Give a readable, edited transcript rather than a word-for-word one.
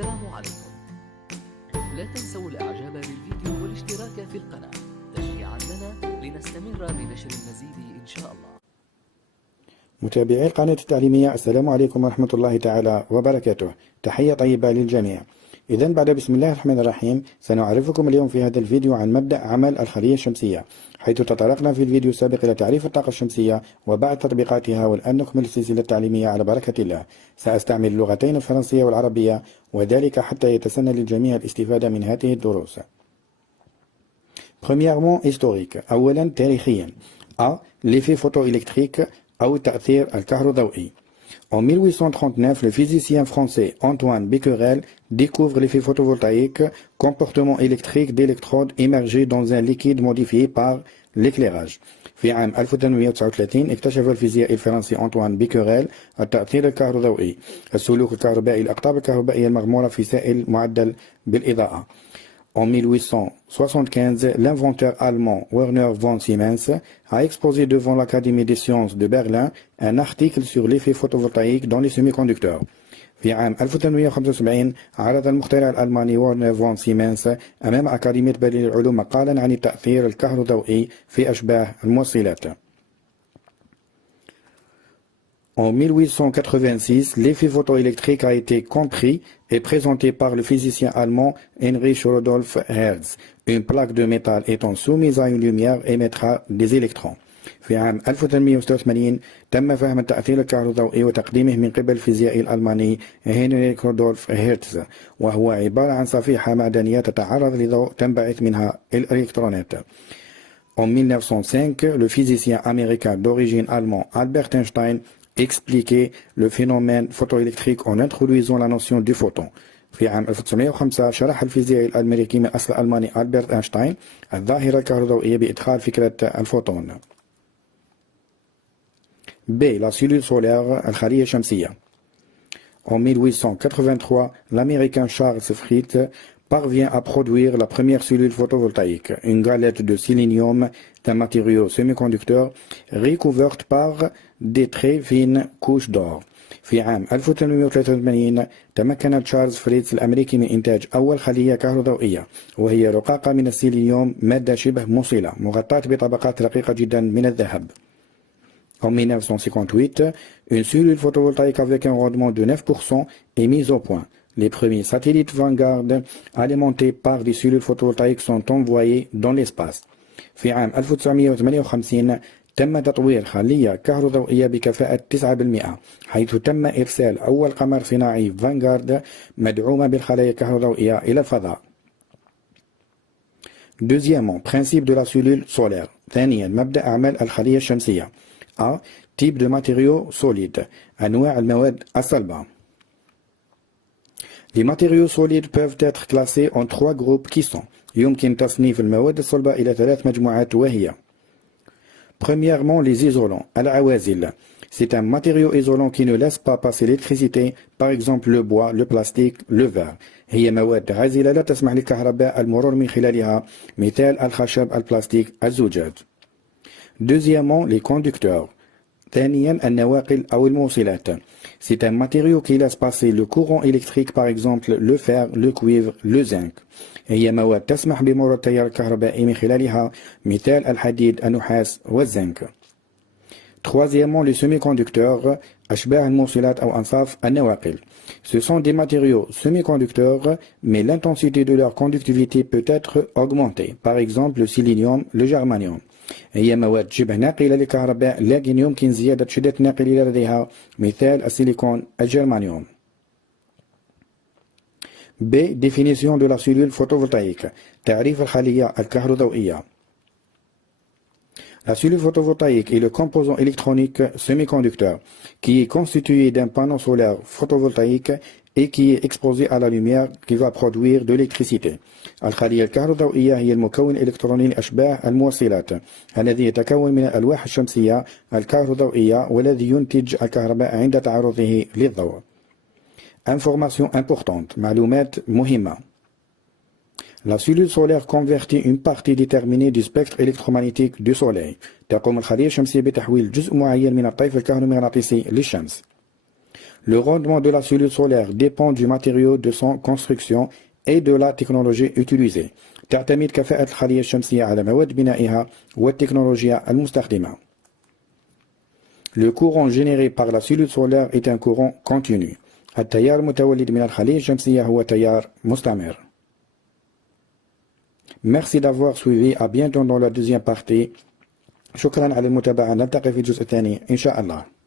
السلام عليكم. لا تنسوا الاعجاب بالفيديو والاشتراك في القناة تشجيعا لنا لنستمر بنشر المزيد ان شاء الله. متابعي القناة التعليمية، السلام عليكم ورحمة الله تعالى وبركاته. تحية طيبة للجميع. إذا بعد بسم الله الرحمن الرحيم سنعرفكم اليوم في هذا الفيديو عن مبدأ عمل الخلية الشمسية، حيث تطرقنا في الفيديو السابق إلى تعريف الطاقة الشمسية وبعض تطبيقاتها، والآن نكمل السلسلة التعليمية على بركة الله. سأستعمل اللغتين الفرنسية والعربية، وذلك حتى يتسنى للجميع الاستفادة من هذه الدروس. Premièrement historique، أولا تاريخيا. l'effet photoélectrique أو التأثير الكهروضوئي. En 1839, le physicien français Antoine Becquerel découvre l'effet photovoltaïque, comportement électrique d'électrodes émergées dans un liquide modifié par l'éclairage. في عام 1839 اكتشف الفيزيائي الفرنسي أنطوان بيكوريل التأثير الكهروضوئي، السلوك الكهربائي للأقطاب الكهربائية المغمورة في سائل معدل بالإضاءة. En 1875, l'inventeur allemand Werner von Siemens a exposé devant l'Académie des sciences de Berlin un article sur l'effet photovoltaïque dans les semi-conducteurs. في عام 1875 عرض المخترع الألماني ويرنر فون سيمنز أمام أكاديمية برلين للعلوم مقالا عن التأثير الكهروضوئي في أشباه الموصلات. En 1886, l'effet photoélectrique a été compris et présenté par le physicien allemand Heinrich Rudolf Hertz. Une plaque de métal étant soumise à une lumière émettra des électrons. في عام 1886 تم فهم التأثير الكهروضوئي وتقديمه من قبل الفيزيائي الألماني هنريك رودولف هيرتز، وهو عبارة عن صفيحة معدنية تتعرض لضوء تنبعث منها الإلكترونات. En 1905, le physicien américain d'origine allemande Albert Einstein expliquer le phénomène photoélectrique en introduisant la notion du photon. في عام 1905 شرح الفيزيائي الأمريكي من أصل ألماني ألبرت أينشتاين الظاهرة الكهروضوئية بإدخال فكرة الفوتون. B. La cellule solaire الخلية الشمسية. En 1883, l'Américain Charles Friet parvient à produire la première cellule photovoltaïque, une galette de sélénium d'un matériau semi-conducteur recouverte par des très fines couches d'or. في عام 1883 تمكن تشارلز فريتز الأمريكي من إنتاج أول خلية كهروضوئية، وهي رقاقة من السيلينيوم، مادة شبه موصلة مغطاة بطبقات رقيقة جدا من الذهب. En 1958, une cellule photovoltaïque avec un rendement de 9% est mise au point. Les premiers satellites Vanguard alimentés par des cellules photovoltaïques sont envoyés dans l'espace. في عام 1958 تم تطوير خلية كهروضوئية بكفاءة 9%، حيث تم إرسال أول قمر صناعي فانغارد مدعومة بالخلايا الكهروضوئية إلى الفضاء. Deuxièmement, principe de la cellule solaire. ثانيا، مبدأ عمل الخلية الشمسية. A. Type de matériaux solides. أنواع المواد الصلبة. Les matériaux solides peuvent être classés en trois groupes qui sont. يمكن تصنيف المواد الصلبة إلى ثلاث مجموعات وهي: Premièrement, les isolants, العوازل. C'est un matériau isolant qui ne laisse pas passer l'électricité, par exemple le bois, le plastique, le verre. هي مواد عازلة لا تسمح للكهرباء المرور من خلالها، مثال الخشب، البلاستيك، الزجاج. Deuxièmement, les conducteurs. ثانيا، النواقل أو الموصلات. C'est un matériau qui laisse passer le courant électrique, par exemple le fer, le cuivre, le zinc. هي مواد تسمح بمرور التيار الكهربائي من خلالها، مثال الحديد، النحاس والزنك. Troisièmement, les semi-conducteurs, أشباه الموصلات أو أنصاف النواقل. Ce sont des matériaux semi-conducteurs, mais l'intensité de leur conductivité peut être augmentée. Par exemple, le sélénium, le germanium. هي مواد شبه ناقلة للكهرباء، لكن يمكن زيادة شدة الناقلية لديها، مثال السيليكون، الجرمانيوم. B. Définition de la cellule photovoltaïque. تعريف الخلية الكهروضوئية. La cellule photovoltaïque est le composant électronique semi-conducteur qui est constitué d'un panneau solaire photovoltaïque et qui est exposé à la lumière qui va produire de l'électricité. الخلية الكهروضوئية هي المكون الإلكتروني لأشباه الموصلات الذي يتكون من الألواح الشمسية الكهروضوئية والذي ينتج الكهرباء عند تعرضه للضوء. Information importante. معلومات مهمة. La cellule solaire convertit une partie déterminée du spectre électromagnétique du Soleil. تقوم الخلية الشمسية بتحويل جزء معين من الطيف الكهرومغناطيسي للشمس. Le rendement de la cellule solaire dépend du matériau de son construction et de la technologie utilisée. تعتمد كفاءة الخلية الشمسية على مواد بنائها والتكنولوجيا المستخدمة. Le courant généré par la cellule solaire est un courant continu. التيار المتولد من الخلية الشمسية هو تيار مستمر. Merci d'avoir suivi. À bientôt dans la deuxième partie. شكرا على المتابعة. نلتقي في الجزء الثاني إن شاء الله.